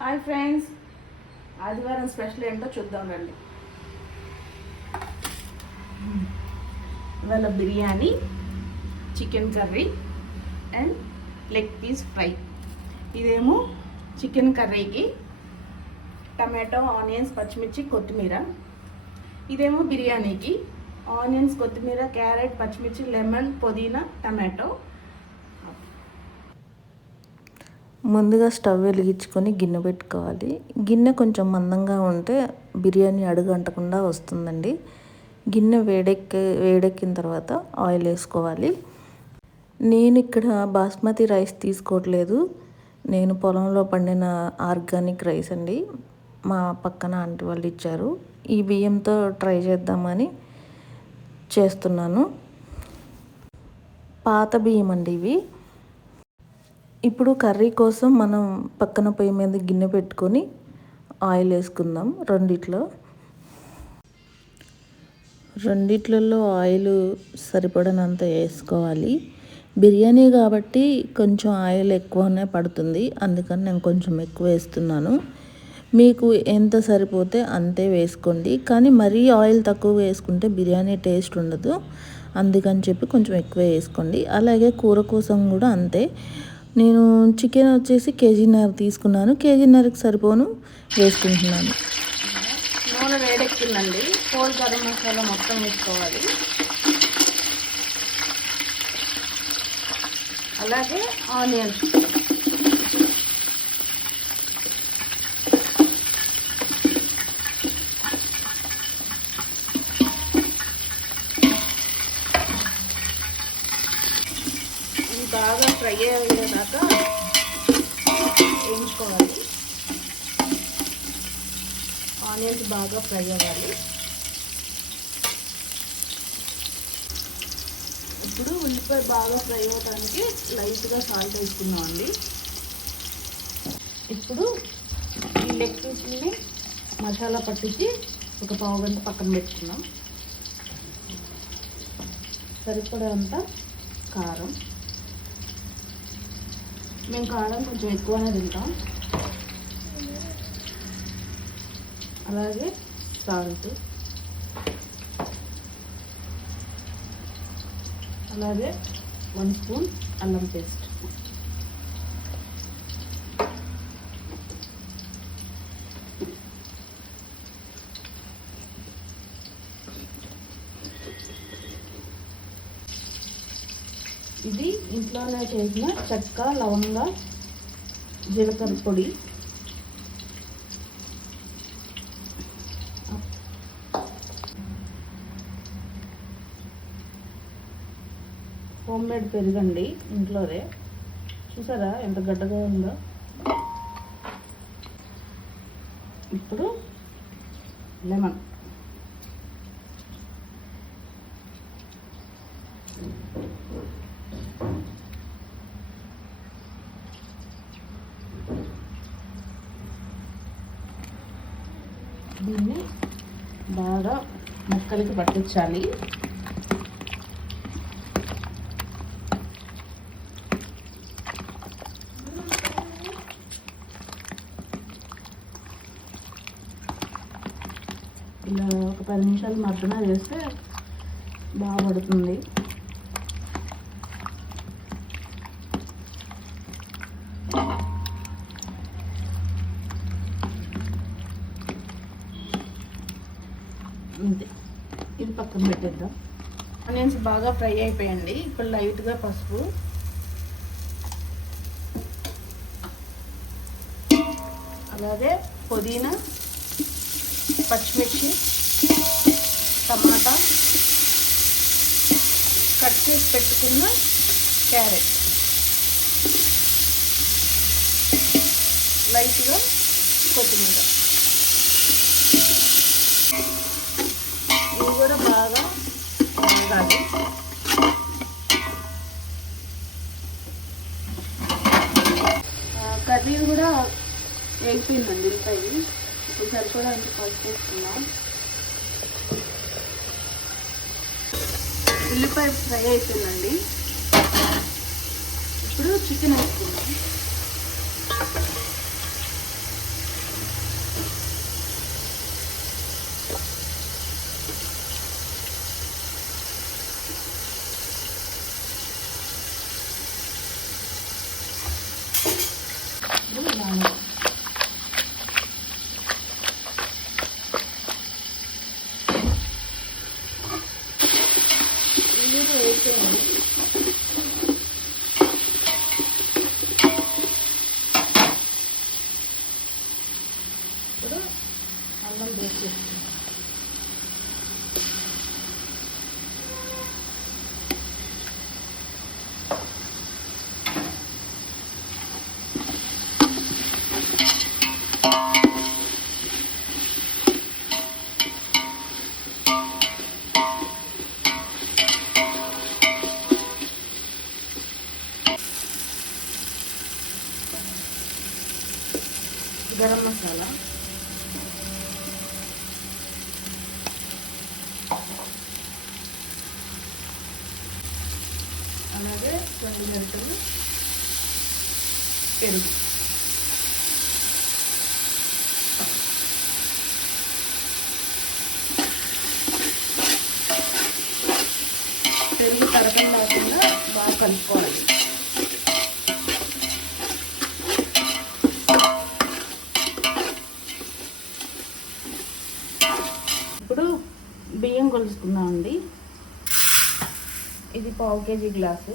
Hi friends, ఆదివారం special ఏంటో చూద్దాం రండి. ఇవాళ biryani, chicken curry and leg piece fry. ఇదేమో చికెన్ కర్రీకి టమాటో, ఆనియన్స్, పచ్చిమిర్చి, కొత్తిమీర. ఇదేమో బిర్యానీకి ఆనియన్స్, కొత్తిమీర, క్యారెట్, పచ్చిమిర్చి, లెమన్, పుదీనా, టమాటో. ముందుగా స్టవ్ వెలిగించుకొని గిన్నె పెట్టుకోవాలి. గిన్నె కొంచెం మందంగా ఉంటే బిర్యానీ అడుగంటకుండా వస్తుందండి. గిన్నె వేడెక్కిన తర్వాత ఆయిల్ వేసుకోవాలి. నేను ఇక్కడ బాస్మతి రైస్ తీసుకోవట్లేదు, నేను పొలంలో పండిన ఆర్గానిక్ రైస్ అండి. మా పక్కన ఆంటీ వాళ్ళు ఇచ్చారు. ఈ బియ్యంతో ట్రై చేద్దామని చేస్తున్నాను. పాత బియ్యం అండి ఇవి. ఇప్పుడు కర్రీ కోసం మనం పక్కన పొయ్యి మీద గిన్నె పెట్టుకొని ఆయిల్ వేసుకుందాం. రెండిట్లలో ఆయిల్ సరిపడనంత వేసుకోవాలి. బిర్యానీ కాబట్టి కొంచెం ఆయిల్ ఎక్కువనే పడుతుంది, అందుకని నేను కొంచెం ఎక్కువ వేస్తున్నాను. మీకు ఎంత సరిపోతే అంతే వేసుకోండి, కానీ మరీ ఆయిల్ తక్కువ వేసుకుంటే బిర్యానీ టేస్ట్ ఉండదు. అందుకని చెప్పి కొంచెం ఎక్కువ వేసుకోండి. అలాగే కూర కోసం కూడా అంతే. నేను చికెన్ వచ్చేసి కేజీన్నర తీసుకున్నాను, కేజీన్నరకి సరిపోను వేసుకుంటున్నాను. నూనె వేడెక్కిందండి. హోల్ గరం మసాలా మొత్తం వేసుకోవాలి. అలాగే ఆనియన్స్, బాగా ఫ్రై అయ్యేదాకా వేయించుకోవాలి. ఆనియన్స్ బాగా ఫ్రై అవ్వాలి. ఇప్పుడు ఉల్లిపాయ బాగా ఫ్రై అవ్వడానికి లైట్గా సాల్ట్ వేసుకున్నామండి. ఇప్పుడు ఈ లెగ్ పీస్ని మసాలా పట్టించి ఒక పావు గంట పక్కన పెట్టుకున్నాం. సరిపడేంత కారం, మేము కారం కొంచెం ఎక్కువనే తింటాం. అలాగే సాల్ట్, అలాగే 1 స్పూన్ అల్లం పేస్ట్. ఇది ఇంట్లోనే చేసిన చెక్క, లవంగ, జీలకర్ర పొడి. హోమ్మేడ్ పెరుగండి, ఇంట్లోనే. చూసారా ఎంత గడ్డగా ఉందో. ఇప్పుడు లెమన్, దీన్ని బాగా ముక్కలకి పట్టించాలి. ఇలా ఒక 10 నిమిషాలు మధ్యన చేస్తే బాగా పడుతుంది. అంతే, ఇది పక్కన పెట్టేద్దాం. ఆనియన్స్ బాగా ఫ్రై అయిపోయండి. ఇప్పుడు లైట్గా పసుపు, అలాగే పుదీనా, పచ్చిమిర్చి, టమాటా, కట్ చేసి పెట్టుకున్న క్యారెట్, లైట్గా కొత్తిమీర, ఇవి కూడా బాగా వేగాలి. కర్రీ కూడా వేగిపోయిందండి. ఉల్లిపాయ ఇప్పుడు సరిపడా ఇంత పసుపు వేసుకున్నాం. ఉల్లిపాయ ఫ్రై అయిపోయిందండి. ఇప్పుడు చికెన్ వేసుకున్నాం. బ్రేక్ చేసుకుందాం. గరం మసాలా, అలాగే 2 గంటలు పెరుగు. పెరుగు తరగం లేకుండా బాగా కలుపుకోవాలి. ఇప్పుడు బియ్యం కొలుసుకుందామండి. ఇది 1/2 కేజీ గ్లాసు.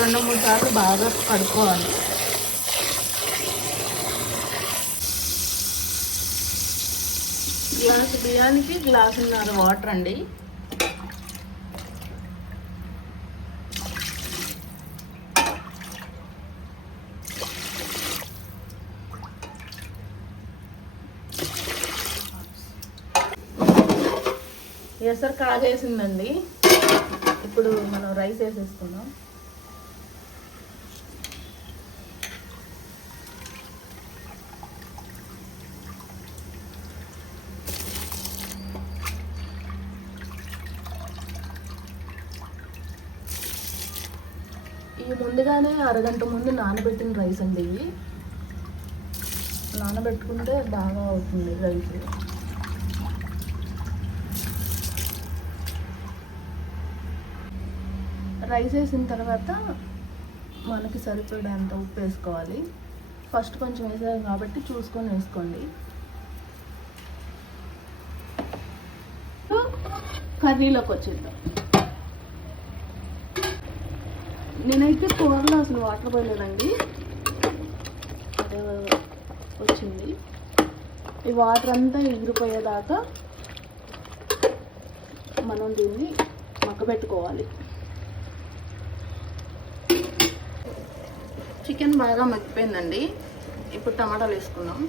రెండు మూడు సార్లు బాగా కడుక్కోవాలి. గ్లాసు బియ్యానికి గ్లాసున్నర వాటర్ అండి. ఎసరు కాగేసిందండి. ఇప్పుడు మనం రైస్ వేసేసుకుందాం. ఇవి ముందుగానే అరగంట ముందు నానబెట్టిన రైస్ అండి. ఇవి నానబెట్టుకుంటే బాగా అవుతుంది రైస్. రైస్ వేసిన తర్వాత మనకి సరిపడేంత ఉప్పు వేసుకోవాలి. ఫస్ట్ కొంచెం వేసాం కాబట్టి చూసుకొని వేసుకోండి. కర్రీలోకి వచ్చేద్దాం. నేనైతే కూరలో అసలు వాటర్ పోయలేదండి, అదే వచ్చింది. ఈ వాటర్ అంతా ఎగిరిపోయేదాకా మనం దీన్ని మగ్గబెట్టుకోవాలి. చికెన్ బాగా మగ్గిపోయిందండి. ఇప్పుడు టమాటాలు వేసుకుందాం.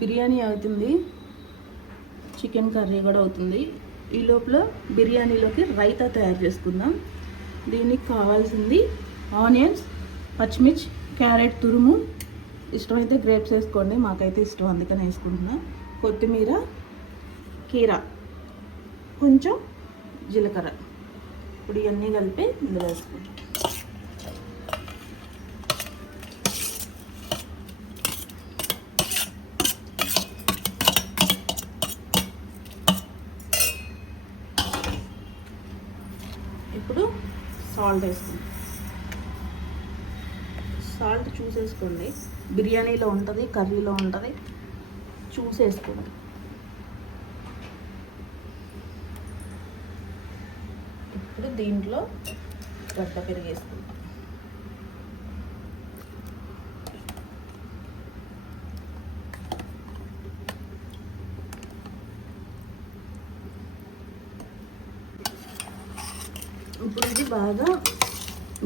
బిర్యానీ అవుతుంది, చికెన్ కర్రీ కూడా అవుతుంది. ఈ లోపల బిర్యానీలోకి రైతా తయారు చేసుకుందాం. దీనికి కావాల్సింది ఆనియన్స్, పచ్చిమిర్చి, క్యారెట్ తురుము, ఇష్టమైతే గ్రేప్స్ వేసుకోండి, మాకైతే ఇష్టం అందుకని వేసుకుంటున్నా. కొత్తిమీర, కీరా, కొంచెం జీలకర్ర. ఇప్పుడు ఇవన్నీ కలిపి ఇందులో వేసుకుంటాం. ఇప్పుడు సాల్ట్ వేసుకుంటాం. సాల్ట్ చూసేసుకోండి, బిర్యానీలో ఉంటుంది, కర్రీలో ఉంటుంది, చూసేసుకోండి. ఇప్పుడు దీంట్లో గడ్డ పెరిగేసుకుంటాం. ఇప్పుడు ఇది బాగా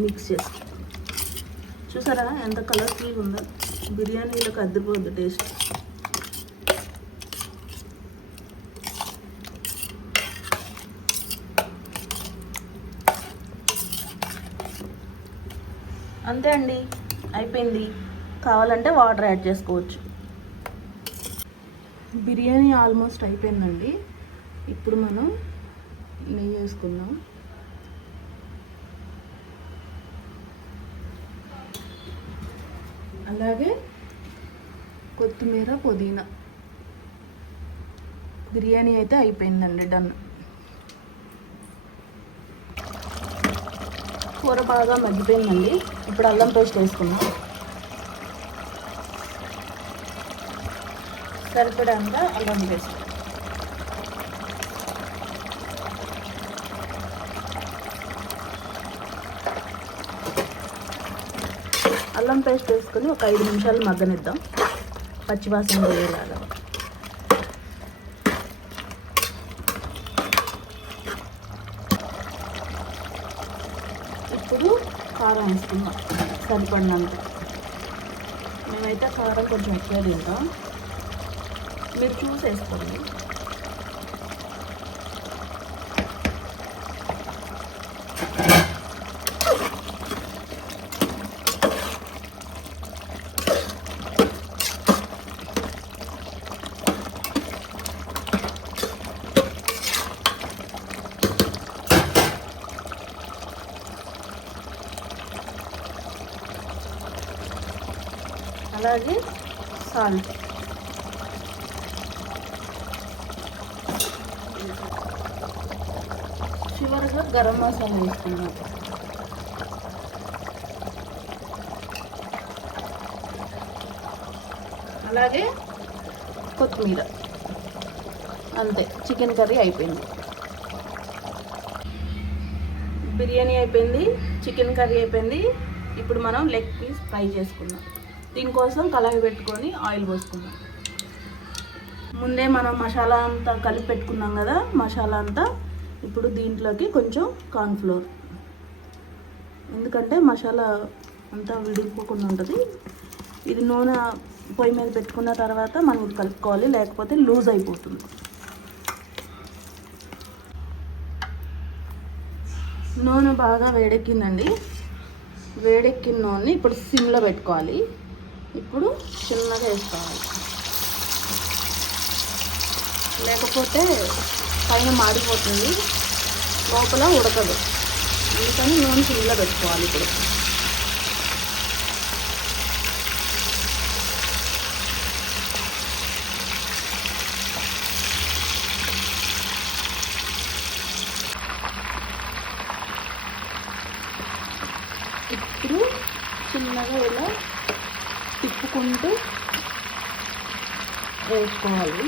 మిక్స్ చేసుకుంటాం. చూసారా ఎంత కలర్ఫుల్గా ఉందో, బిర్యానీలోకి అద్దరిపోద్ది టేస్ట్. అంతే అండి, అయిపోయింది. కావాలంటే వాటర్ యాడ్ చేసుకోవచ్చు. బిర్యానీ ఆల్మోస్ట్ అయిపోయిందండి. ఇప్పుడు మనం నెయ్యి వేసుకుందాం. అలాగే కొత్తిమీర, పుదీనా. బిర్యానీ అయితే అయిపోయిందండి, డన్. కూర బాగా మగ్గిపోయిందండి. ఇప్పుడు అల్లం పేస్ట్ వేసుకుందాం. సరిపడంత అల్లం పేస్ట్, అల్లం పేస్ట్ వేసుకొని ఒక 5 నిమిషాలు మగ్గనిద్దాం, పచ్చివాసన పోయేలాగా. ఇప్పుడు కారం వేసుకుందాం సరిపడినంత. మేమైతే కారం కొంచెం ఎక్కువ తింటాం, మీరు చూసి వేసుకోండి. అలాగే సాల్ట్, చివరిగా గరం మసాలా వేసుకున్నాం. అలాగే కొత్తిమీర. అంతే, చికెన్ కర్రీ అయిపోయింది. బిర్యానీ అయిపోయింది, చికెన్ కర్రీ అయిపోయింది. ఇప్పుడు మనం లెగ్ పీస్ ఫ్రై చేసుకుందాం. దీనికోసం కళాయి పెట్టుకొని ఆయిల్ పోసుకుందాం. ముందే మనం మసాలా అంతా కలిపి పెట్టుకున్నాం కదా, మసాలా అంతా ఇప్పుడు దీంట్లోకి కొంచెం కార్న్ఫ్లోర్, ఎందుకంటే మసాలా అంతా విడిపోకుండా ఉంటుంది. ఇది నూనె పొయ్యి మీద పెట్టుకున్న తర్వాత మనం ఇది కలుపుకోవాలి, లేకపోతే లూజ్ అయిపోతుంది. నూనె బాగా వేడెక్కిందండి. వేడెక్కిన నూనె ఇప్పుడు సిమ్లో పెట్టుకోవాలి. ఇప్పుడు చిన్నగా వేసుకోవాలి, లేకపోతే పైన మాడిపోతుంది, లోపల ఉడకదు. అందుకని నూనె సిమ్లో పెట్టుకోవాలి. ఇప్పుడు చిన్నగా ఇలా తిప్పుకుంటూ వేసుకోవాలి.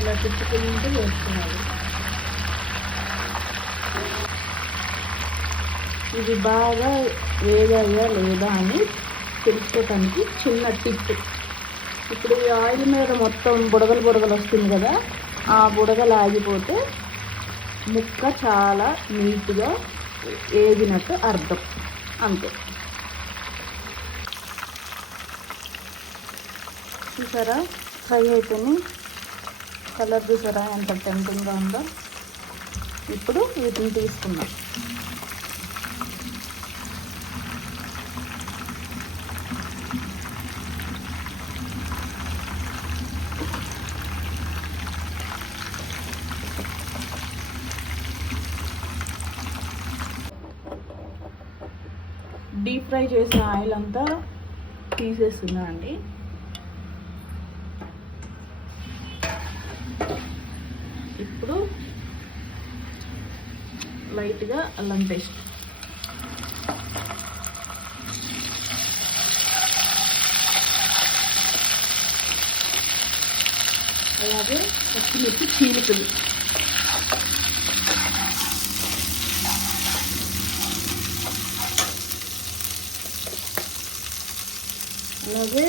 ఇలా తిప్పుకుంటూ వేసుకోవాలి. ఇది బాగా వేగాయా లేదా అని తెలుసుకోవటానికి చిన్న టిప్. ఇప్పుడు ఈ ఆయిల్ మీద మొత్తం బుడగలు బుడగలు వస్తుంది కదా, ఆ బుడగలు ఆగిపోతే ముక్క చాలా నీట్గా వేగినట్టు అర్థం. అంతే. చూసారా, ఫ్రై అయిపోయి కలర్ చూసారా ఎంత టెంప్టింగ్గా ఉందో. ఇప్పుడు వీటిని తీసుకున్నాం. డీప్ ఫ్రై చేసిన ఆయిల్ అంతా తీసేస్తున్నా అండి. ఇప్పుడు లైట్గా అల్లం పేస్ట్, అలాగే పచ్చిమిర్చి చీలికలు, అలాగే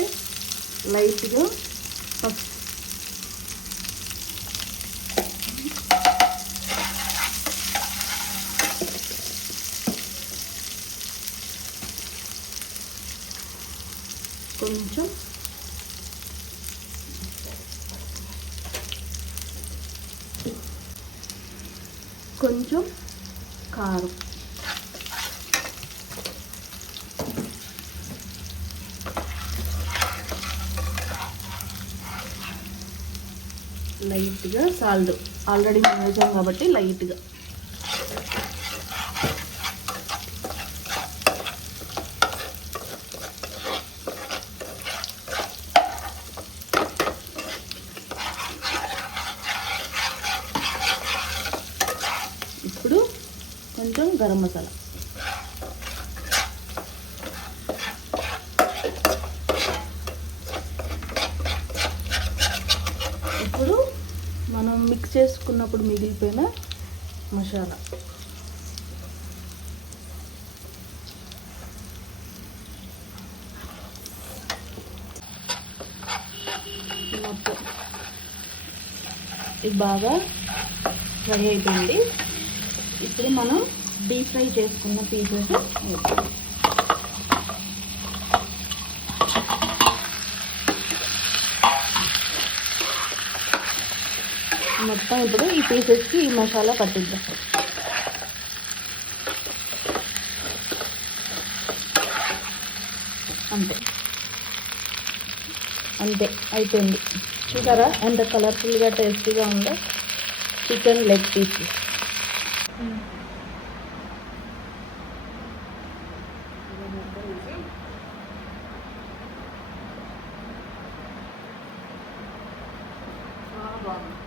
లైట్గా పసుపు, కొంచెం కారం, లైట్గా సాల్ట్. ఆల్రెడీ మేము వేసాం కాబట్టి లైట్గా. కొంచెం గరం మసాలా. ఇప్పుడు మనం మిక్స్ చేసుకున్నప్పుడు మిగిలిపోయిన మసాలా మొత్తం ఇది బాగా ఫ్రై అయిపోయింది. ఇప్పుడు మనం డీప్ ఫ్రై చేసుకున్న పీసెస్ మొత్తం ఇప్పుడు ఈ పీసెస్కి ఈ మసాలా పట్టిద్దాం. అంతే అంతే అయిపోయింది. చూసారా ఎంత కలర్ఫుల్గా టేస్టీగా ఉందో చికెన్ లెగ్ పీసెస్. బాగుంది.